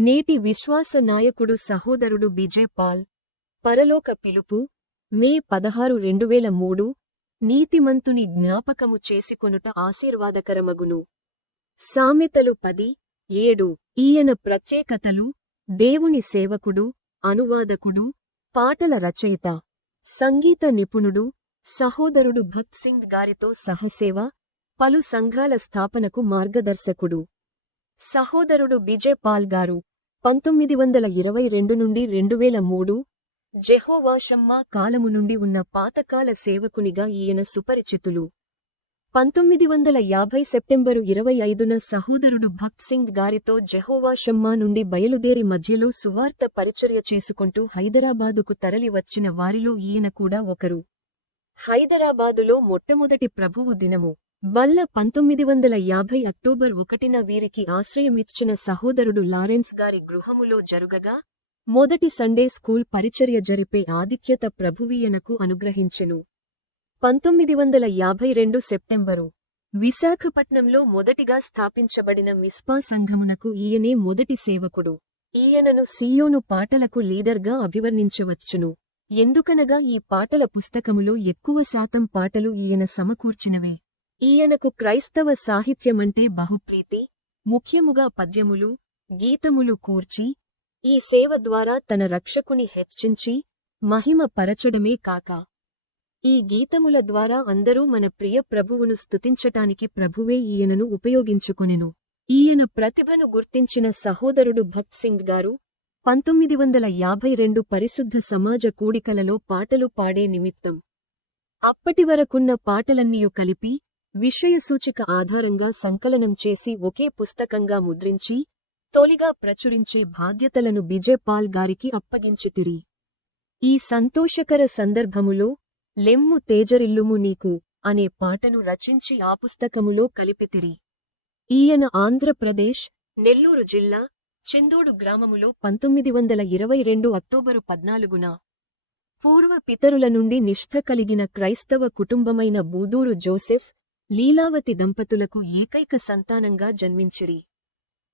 నేటి విశ్వాస నాయకుడు సహోదరుడు బిజయ్ పాల్. పరలోక పిలుపు మే పదహారు రెండువేల మూడు నీతిమంతుని జ్ఞాపకము చేసుకొనుట ఆశీర్వాదకరమగును. సామెతలు పది ఏడు ఈయన ప్రత్యేకతలు దేవుని సేవకుడు అనువాదకుడు పాటల రచయిత సంగీత నిపుణుడు సహోదరుడు భక్త్ సింగ్ గారితో సహసేవ పలు సంఘాల స్థాపనకు మార్గదర్శకుడు. సహోదరుడు బిజయ్ పాల్ గారు పంతొమ్మిది వందల ఇరవై రెండు నుండి రెండువేల మూడు జెహోవాషమ్మ కాలము నుండి ఉన్న పాతకాల సేవకునిగా ఈయన సుపరిచితులు. పంతొమ్మిది వందల యాభై సెప్టెంబరు ఇరవై ఐదున సహోదరుడు భక్త్ సింగ్ గారితో జెహోవాషమ్మా నుండి బయలుదేరి మధ్యలో సువార్త పరిచర్య చేసుకుంటూ హైదరాబాదుకు తరలి వచ్చిన వారిలో ఈయన కూడా ఒకరు. హైదరాబాదులో మొట్టమొదటి ప్రభువు దినము. బల్ల పంతొమ్మిది వందల యాభై అక్టోబర్ ఒకటిన వీరికి ఆశ్రయమిచ్చిన సహోదరుడు లారెన్స్ గారి గృహములో జరుగగా మొదటి సండే స్కూల్ పరిచర్య జరిపే ఆధిక్యత ప్రభువీయనకు అనుగ్రహించెను. పంతొమ్మిది వందల యాభై రెండు సెప్టెంబరు విశాఖపట్నంలో మొదటిగా స్థాపించబడిన మిస్పా సంఘమునకు ఈయనే మొదటి సేవకుడు. ఈయనను సీయోను పాటలకు లీడర్గా అభివర్ణించవచ్చును. ఎందుకనగా ఈ పాటల పుస్తకములో ఎక్కువ శాతం పాటలు ఈయన సమకూర్చినవే. ఈయనకు క్రైస్తవ సాహిత్యమంటే బహుప్రీతి ముఖ్యముగా పద్యములు గీతములు కూర్చి ఈ సేవ ద్వారా తన రక్షకుని హెచ్చించి మహిమ పరచడమే కాక. ఈ గీతముల ద్వారా అందరూ మన ప్రియ ప్రభువును స్తుతించటానికి ప్రభువే ఈయనను ఉపయోగించుకొనెను. ఈయన ప్రతిభను గుర్తించిన సహోదరుడు భక్త్ సింగ్ గారు పంతొమ్మిది వందల యాభై రెండు పరిశుద్ధ సమాజ కూడికలలో పాటలు పాడే నిమిత్తం. అప్పటివరకున్న పాటలన్నీయు కలిపి విషయసూచిక ఆధారంగా సంకలనం చేసి ఒకే పుస్తకంగా ముద్రించి తొలిగా ప్రచురించే బాధ్యతలను బిజయ్ గారికి అప్పగించితిరి. ఈ సంతోషకర సందర్భములో లెమ్ము తేజరిల్లుము నీకు అనే పాటను రచించి ఆ పుస్తకములో కలిపితిరి. ఈయన ఆంధ్రప్రదేశ్ నెల్లూరు జిల్లా చెందోడు గ్రామములో పంతొమ్మిది వందల ఇరవై రెండు అక్టోబరు పద్నాలుగున. పూర్వ పితరుల నుండి నిష్ఠ కలిగిన క్రైస్తవ కుటుంబమైన బూదూరు జోసెఫ్ లీలావతి దంపతులకు ఏకైక సంతానంగా జన్మించిరి.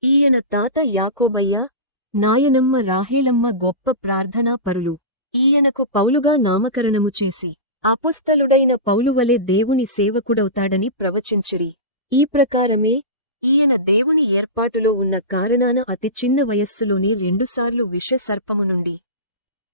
ఈయన తాత యాకోబయ్య నాయనమ్మ రాహేలమ్మ గొప్ప ప్రార్థనా పరులు. ఈయనకు పౌలుగా నామకరణము చేసి అపుస్తలుడైన పౌలువలే దేవుని సేవకుడవుతాడని ప్రవచించిరి. ఈ ప్రకారమే ఈయన దేవుని ఏర్పాటులో ఉన్న కారణాన అతి చిన్న వయస్సులోనే రెండుసార్లు విషసర్పము నుండి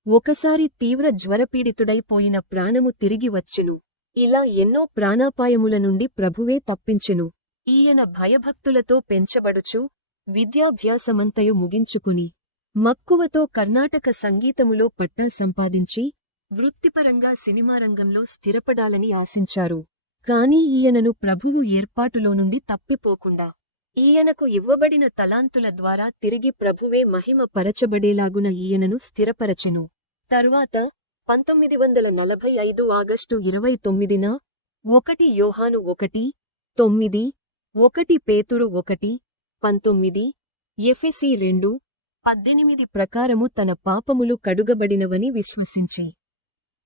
ఒకసారి తీవ్ర జ్వరపీడితుడైపోయిన ప్రాణము తిరిగి వచ్చును. ఇలా ఎన్నో ప్రాణాపాయముల నుండి ప్రభువే తప్పించెను. ఈయన భయభక్తులతో పెంచబడుచు విద్యాభ్యాసమంతయు ముగించుకుని మక్కువతో కర్ణాటక సంగీతములో పట్టా సంపాదించి వృత్తిపరంగా సినిమా రంగంలో స్థిరపడాలని ఆశించారు. కాని ఈయనను ప్రభువు ఏర్పాటులో నుండి తప్పిపోకుండా ఈయనకు ఇవ్వబడిన తలాంతుల ద్వారా తిరిగి ప్రభువే మహిమ పరచబడేలాగున ఈయనను స్థిరపరచెను. తర్వాత పంతొమ్మిది వందల నలభై ఐదు ఆగస్టు ఇరవై తొమ్మిదిన ఒకటి యోహాను ఒకటి తొమ్మిది ఒకటి పేతురు ఒకటి పంతొమ్మిది ఎఫెసి రెండు పద్దెనిమిది ప్రకారము తన పాపములు కడుగబడినవని విశ్వసించి.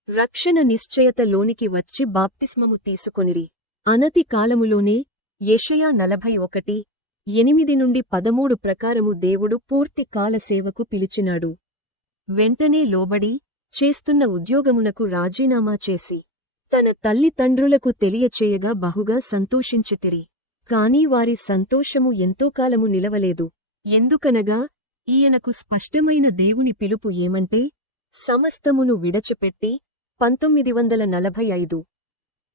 రక్షణ నిశ్చయతలోనికి వచ్చి బాప్తిస్మము తీసుకొనిరి. అనతి కాలములోనే యషయా నలభై ఒకటి ఎనిమిది నుండి పదమూడు ప్రకారము దేవుడు పూర్తి కాల సేవకు పిలిచినాడు. వెంటనే లోబడి చేస్తున్న ఉద్యోగమునకు రాజీనామా చేసి తన తల్లిదండ్రులకు తెలియచేయగా బహుగా సంతోషించితిరి. కాని వారి సంతోషము ఎంతోకాలము నిలవలేదు. ఎందుకనగా ఈయనకు స్పష్టమైన దేవుని పిలుపు ఏమంటే సమస్తమును విడచిపెట్టి పంతొమ్మిది వందల నలభై ఐదు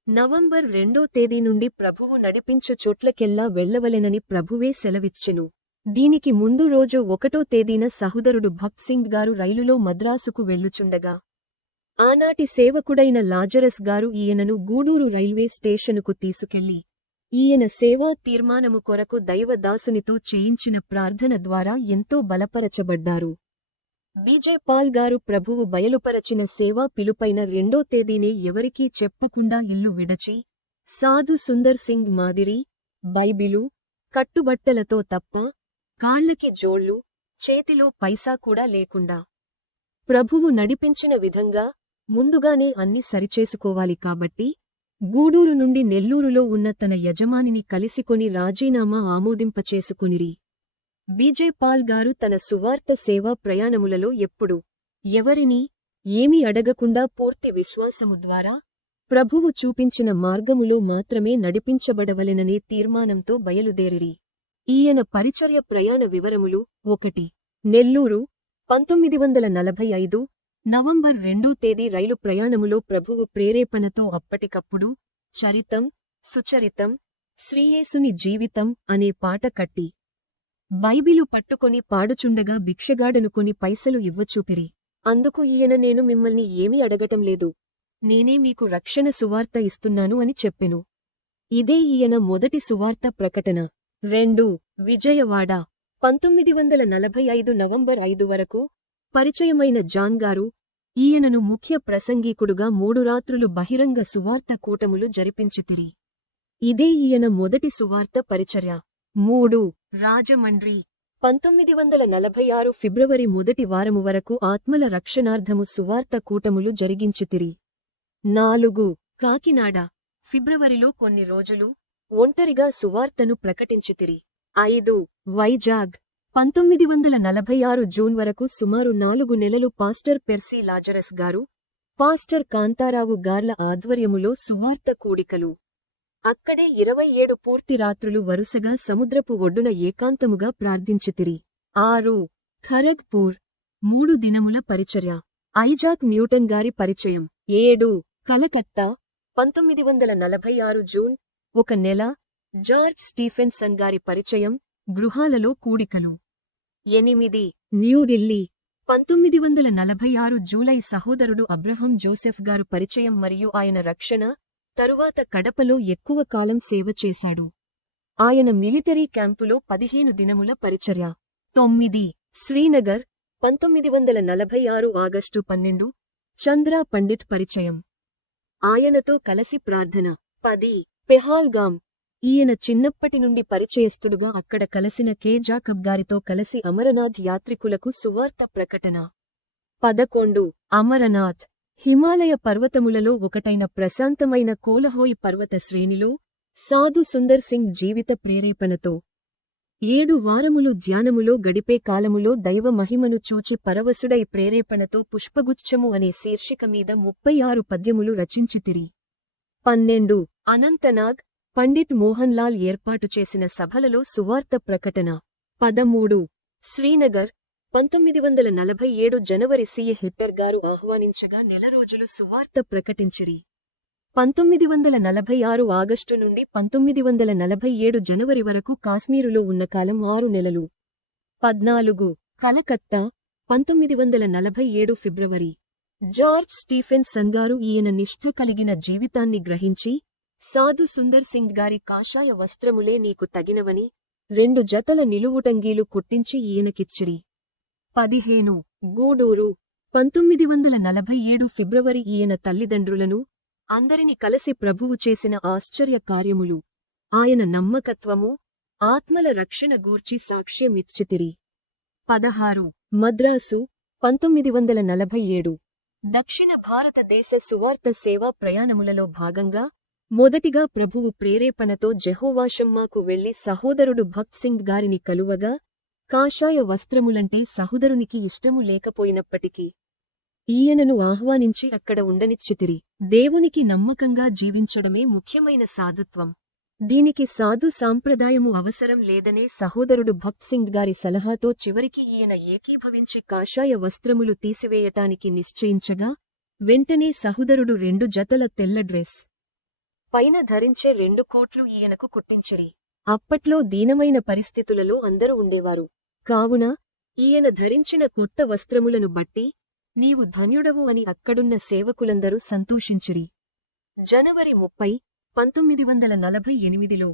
నవంబర్ రెండో తేదీ నుండి ప్రభువు నడిపించు చోట్లకెల్లా వెళ్ళవలెనని ప్రభువే సెలవిచ్చెను. దీనికి ముందు రోజు ఒకటో తేదీన సహోదరుడు భక్త్ సింగ్ గారు రైలులో మద్రాసుకు వెళ్ళుచుండగా ఆనాటి సేవకుడైన లాజరస్ గారు ఈయనను గూడూరు రైల్వే స్టేషనుకు తీసుకెళ్ళి ఈయన సేవా తీర్మానము కొరకు దైవదాసునితో చేయించిన ప్రార్థన ద్వారా ఎంతో బలపరచబడ్డారు. బీజే పాల్ గారు ప్రభువు బయలుపరచిన సేవా పిలుపైన రెండో తేదీనే ఎవరికీ చెప్పకుండా ఇల్లు విడచి సాధు సుందర్ సింగ్ మాదిరి బైబిలు కట్టుబట్టలతో తప్ప కాళ్ళకి జోళ్ళు చేతిలో పైసా కూడా లేకుండా. ప్రభువు నడిపించిన విధంగా ముందుగానే అన్ని సరిచేసుకోవాలి కాబట్టి గూడూరు నుండి నెల్లూరులో ఉన్న తన యజమానిని కలిసికొని రాజీనామా ఆమోదింపచేసుకునిరి. బీజే పాల్ గారు తన సువార్త సేవా ప్రయాణములలో ఎప్పుడు ఎవరిని ఏమీ అడగకుండా పూర్తి విశ్వాసము ద్వారా ప్రభువు చూపించిన మార్గములో మాత్రమే నడిపించబడవలెననే తీర్మానంతో బయలుదేరిరి. ఈయన పరిచర్య ప్రయాణ వివరములు ఒకటి. నెల్లూరు పంతొమ్మిది వందల నలభై ఐదు నవంబర్ రెండో తేదీ రైలు ప్రయాణములో ప్రభువు ప్రేరేపణతో అప్పటికప్పుడు చరితం సుచరితం శ్రీయేసుని జీవితం అనే పాట కట్టి బైబిలు పట్టుకొని పాడుచుండగా భిక్షగాడనుకొని పైసలు ఇవ్వచూపిరి. అందుకు ఈయన నేను మిమ్మల్ని ఏమీ అడగటం లేదు. నేనే మీకు రక్షణ సువార్త ఇస్తున్నాను అని చెప్పెను. ఇదే ఈయన మొదటి సువార్త ప్రకటన. రెండు విజయవాడ. పంతొమ్మిది వందల నలభై ఐదు నవంబర్ ఐదు వరకు పరిచయమైన జాన్ గారు ఈయనను ముఖ్య ప్రసంగీకుడుగా మూడు రాత్రులు బహిరంగ సువార్త కూటములు జరిపించితిరి. ఇదే ఈయన మొదటి సువార్త పరిచర్య. మూడు రాజమండ్రి. పంతొమ్మిది వందల నలభై ఆరు ఫిబ్రవరి మొదటి వారము వరకు ఆత్మల రక్షణార్థము సువార్త కూటములు జరిగించితిరి. నాలుగు కాకినాడ. ఫిబ్రవరిలో కొన్ని రోజులు ఒంటరిగా సువార్తను ప్రకటించితిరి. ఐదు వైజాగ్. పంతొమ్మిది వందల నలభై ఆరు జూన్ వరకు సుమారు నాలుగు నెలలు pastor Percy Lazarus garu pastor Kantharao గార్ల ఆధ్వర్యములో సువార్త కూడికలు. అక్కడే ఇరవై ఏడు పూర్తి రాత్రులు వరుసగా సముద్రపు ఒడ్డున ఏకాంతముగా ప్రార్థించితిరి. ఆరు ఖరగ్పూర్. మూడు దినముల పరిచర్య. ఐజాక్ న్యూటన్ గారి పరిచయం. ఏడు కలకత్తా. పంతొమ్మిది వందల నలభై ఆరు జూన్ ఒక నెల జార్జ్ స్టీఫెన్సన్ గారి పరిచయం గృహాలలో కూడికలు. ఎనిమిది న్యూఢిల్లీ పంతొమ్మిది వందల నలభై ఆరు జూలై సహోదరుడు అబ్రహం జోసెఫ్ గారు పరిచయం మరియు ఆయన రక్షణ తరువాత కడపలో ఎక్కువ కాలం సేవ చేశాడు. ఆయన మిలిటరీ క్యాంపులో పదిహేను దినముల పరిచర్య. తొమ్మిది శ్రీనగర్. పంతొమ్మిది వందల నలభై ఆరు ఆగస్టు పన్నెండు చంద్ర పండిట్ పరిచయం. ఆయనతో కలసి ప్రార్థన. పది పెహాల్గామ్ ఈయన చిన్నప్పటి నుండి పరిచయస్తుడుగా అక్కడ కలసిన కె. జాకబ్ గారితో కలసి అమరనాథ్ యాత్రికులకు సువార్త ప్రకటన. పదకొండు అమరనాథ్ హిమాలయ పర్వతములలో ఒకటైన ప్రశాంతమైన కోలహోయి పర్వత శ్రేణిలో సాధు సుందర్ సింగ్ జీవిత ప్రేరేపణతో. ఏడు వారములు ధ్యానములో గడిపే కాలములో దైవ మహిమను చూచి పరవశుడై ప్రేరేపణతో పుష్పగుచ్ఛము అనే శీర్షిక మీద ముప్పై ఆరు పద్యములు రచించితిరి. పన్నెండు. అనంతనాగ్ పండిట్ మోహన్ లాల్ ఏర్పాటు చేసిన సభలలో సువార్త ప్రకటన. పదమూడు. శ్రీనగర్ పంతొమ్మిది వందల నలభై ఏడు జనవరి సిఎ హిట్టర్ గారు ఆహ్వానించగా నెల రోజులు సువార్త ప్రకటించిరి. పంతొమ్మిది వందల నలభై ఆరు ఆగస్టు నుండి పంతొమ్మిది వందల నలభై ఏడు జనవరి వరకు కాశ్మీరులో ఉన్న కాలం ఆరు నెలలు. పద్నాలుగు. కలకత్తా పంతొమ్మిది వందల నలభై ఏడు ఫిబ్రవరి. జార్జ్ స్టీఫెన్ సంగారు ఈయన నిష్ఠ కలిగిన జీవితాన్ని గ్రహించి సాధు సుందర్ సింగ్ గారి కాషాయ వస్త్రములే నీకు తగినవని రెండు జతల నిలువుటంగీలు కుట్టించి ఈయనకిచ్చిరి. పదిహేను గూడూరు పంతొమ్మిది వందల నలభై ఏడు ఫిబ్రవరి ఈయన తల్లిదండ్రులను అందరిని కలసి ప్రభువు చేసిన ఆశ్చర్య కార్యములు. ఆయన నమ్మకత్వము ఆత్మల రక్షణ గూర్చి సాక్ష్యమిచ్చితిరి. పదహారు మద్రాసు పంతొమ్మిది వందల నలభై ఏడు. దక్షిణ భారతదేశ సువార్త సేవా ప్రయాణములలో భాగంగా మొదటిగా ప్రభువు ప్రేరేపణతో జెహోవాషమ్మాకు వెళ్ళి సహోదరుడు భక్త్ సింగ్ గారిని కలువగా కాషాయ వస్త్రములంటే సహోదరునికి ఇష్టము లేకపోయినప్పటికీ ఈయనను ఆహ్వానించి అక్కడ ఉండనిచ్చితిరి. దేవునికి నమ్మకంగా జీవించడమే ముఖ్యమైన సాధుత్వం. దీనికి సాధు సాంప్రదాయము అవసరం లేదనే సహోదరుడు భక్త్ సింగ్ గారి సలహాతో చివరికి ఈయన ఏకీభవించి కాషాయ వస్త్రములు తీసివేయటానికి నిశ్చయించగా వెంటనే సహోదరుడు రెండు జతల తెల్ల డ్రెస్ పైన ధరించే రెండు కోట్లు ఈయనకు కుట్టించిరి. అప్పట్లో దీనమైన పరిస్థితులలో అందరూ ఉండేవారు. కావున ఈయన ధరించిన కొత్త వస్త్రములను బట్టి నీవు ధన్యుడవు అని అక్కడున్న సేవకులందరూ సంతోషించిరి. జనవరి ముప్పై పంతొమ్మిది వందల నలభై ఎనిమిదిలో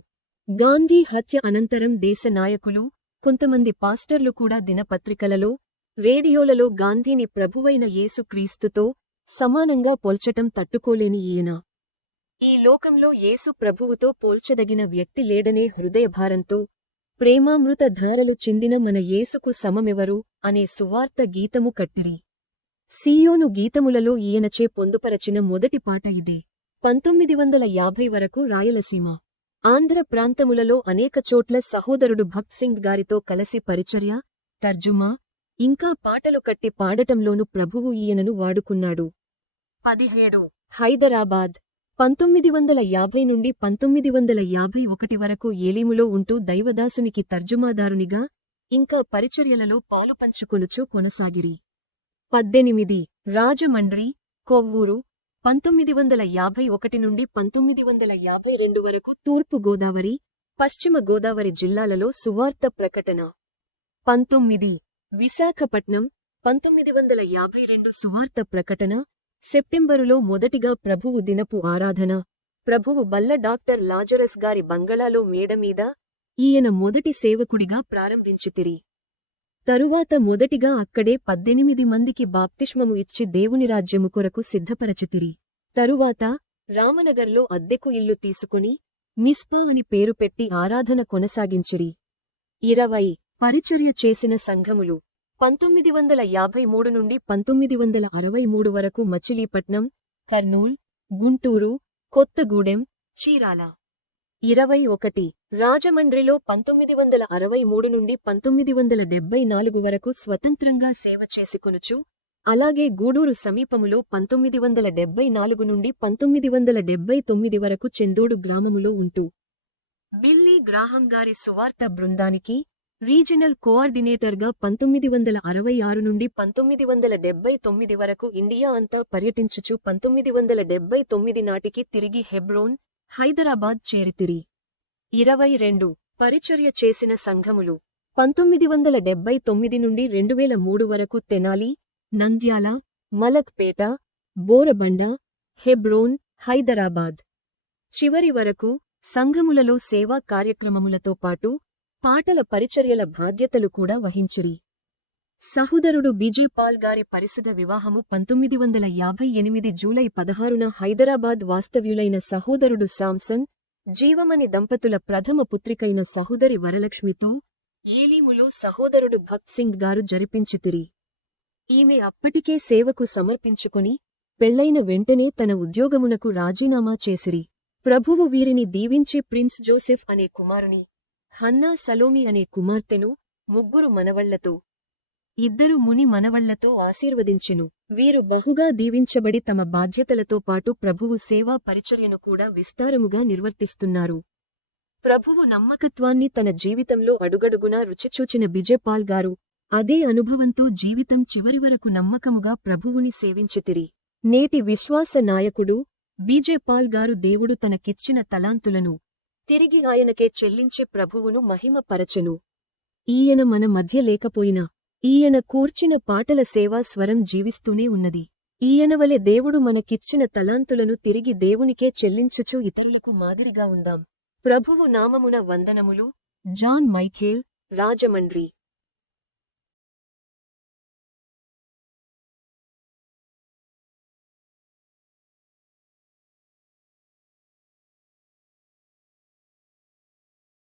గాంధీ హత్య అనంతరం దేశ నాయకులు కొంతమంది పాస్టర్లు కూడా దినపత్రికలలో రేడియోలలో గాంధీని ప్రభువైన యేసుక్రీస్తుతో సమానంగా పోల్చటం తట్టుకోలేని ఈయన. ఈ లోకంలో యేసు ప్రభువుతో పోల్చదగిన వ్యక్తి లేడనే హృదయభారంతో ప్రేమామృత ధారలు చిందిన మన యేసుకు సమమెవరు అనే సువార్త గీతము కట్టిరి. సీయోను గీతములలో ఈయనచే పొందుపరచిన మొదటి పాట ఇదే. పంతొమ్మిది వందల యాభై వరకు రాయలసీమ ఆంధ్ర ప్రాంతములలో అనేక చోట్ల సహోదరుడు భక్త్ సింగ్ గారితో కలసి పరిచర్య తర్జుమా ఇంకా పాటలు కట్టి పాడటంలోనూ ప్రభువు ఈయనను వాడుకున్నాడు. పదిహేడు. హైదరాబాద్ పంతొమ్మిది వందల యాభై నుండి పంతొమ్మిది వందల యాభై ఒకటి వరకు ఏలీములో ఉంటూ దైవదాసునికి తర్జుమాదారునిగా ఇంకా పరిచర్యలలో పాలుపంచుకొనుచూ కొనసాగిరి. పద్దెనిమిది. రాజమండ్రి కొవ్వూరు పంతొమ్మిది వందల యాభై ఒకటి నుండి పంతొమ్మిది వందల యాభై రెండు వరకు తూర్పు గోదావరి పశ్చిమ గోదావరి జిల్లాలలో సువార్త ప్రకటన. పంతొమ్మిది. విశాఖపట్నం పంతొమ్మిది వందల యాభై రెండు సువార్త ప్రకటన సెప్టెంబరులో మొదటిగా ప్రభువు దినపు ఆరాధన. ప్రభువు బల్ల డాక్టర్ లాజరస్ గారి బంగళాలో మేడమీద ఈయన మొదటి సేవకుడిగా ప్రారంభించితిరి. తరువాత మొదటిగా అక్కడే పద్దెనిమిది మందికి బాప్తిష్మము ఇచ్చి దేవుని రాజ్యము కొరకు సిద్ధపరచితిరి. తరువాత రామనగర్లో అద్దెకు ఇల్లు తీసుకుని మిస్పా అని పేరు పెట్టి ఆరాధన కొనసాగించిరి. ఇరవై పరిచర్య చేసిన సంఘములు పంతొమ్మిది వందల యాభై మూడు నుండి పంతొమ్మిది వందల అరవై మూడు వరకు మచిలీపట్నం కర్నూల్ గుంటూరు కొత్తగూడెం చీరాల. ఇరవై ఒకటి. రాజమండ్రిలో పంతొమ్మిది వందల అరవై మూడు నుండి పంతొమ్మిది వందల డెబ్బై నాలుగు వరకు స్వతంత్రంగా సేవ చేసుకొనుచు అలాగే గూడూరు సమీపములో పంతొమ్మిది వందల డెబ్బై నాలుగు నుండి పంతొమ్మిది వందల డెబ్బై తొమ్మిది వరకు చెందోడు గ్రామములో ఉంటూ. బిల్లీ గ్రాహం గారి సువార్త బృందానికి రీజనల్ కోఆర్డినేటర్గా పంతొమ్మిది వందల అరవై ఆరు నుండి పంతొమ్మిది వందల డెబ్బై తొమ్మిది వరకు ఇండియా అంతా పర్యటించుచు పంతొమ్మిది వందల డెబ్బై తొమ్మిది నాటికి తిరిగి హెబ్రోన్ హైదరాబాద్ చేరితిరి. ఇరవై రెండు పరిచర్య చేసిన సంఘములు పంతొమ్మిది వందల డెబ్బై తొమ్మిది నుండి రెండువేల మూడు వరకు తెనాలి నంద్యాల మలక్పేట బోరబండ హెబ్రోన్ హైదరాబాద్. చివరి వరకు సంఘములలో సేవా కార్యక్రమములతో పాటు పాటల పరిచర్యల బాధ్యతలు కూడా వహించిరి. సహోదరుడు బీజే పాల్ గారి పరిశుధ వివాహము పంతొమ్మిది వందల యాభై ఎనిమిది జూలై పదహారున హైదరాబాద్ వాస్తవ్యులైన సహోదరుడు శాంసన్ జీవమని దంపతుల ప్రథమ పుత్రికైన సహోదరి వరలక్ష్మితో ఏలీములో సహోదరుడు భక్త్ సింగ్ గారు జరిపించితిరి. ఈమె అప్పటికే సేవకు సమర్పించుకుని పెళ్ళైన వెంటనే తన ఉద్యోగమునకు రాజీనామా చేసిరి. ప్రభువు వీరిని దీవించే ప్రిన్స్ జోసెఫ్ అనే కుమారుని హన్నా సలోమి అనే కుమార్తెను ముగ్గురు మనవళ్ళతో ఇద్దరు ముని మనవళ్ళతో ఆశీర్వదించెను. వీరు బహుగా దీవించబడి తమ బాధ్యతలతో పాటు ప్రభువు సేవా పరిచర్యను కూడా విస్తారముగా నిర్వర్తిస్తున్నారు. ప్రభువు నమ్మకత్వాన్ని తన జీవితంలో అడుగడుగునా రుచిచూచిన బిజెపాల్ గారు అదే అనుభవంతో జీవితం చివరి వరకు నమ్మకముగా ప్రభువుని సేవించితిరి. నేటి విశ్వాస నాయకుడు బీజేపాల్ గారు దేవుడు తనకిచ్చిన తలాంతులను తిరిగి ఆయనకే చెల్లించి ప్రభువును మహిమపరచను. ఈయన మన మధ్య లేకపోయినా ఈయన కూర్చిన పాటల సేవా స్వరం జీవిస్తూనే ఉన్నది. ఈయనవలె దేవుడు మనకిచ్చిన తలాంతులను తిరిగి దేవునికే చెల్లించుచు ఇతరులకు మాదిరిగా ఉందాం. ప్రభువు నామమున వందనములు. John Michael Rajahmundry.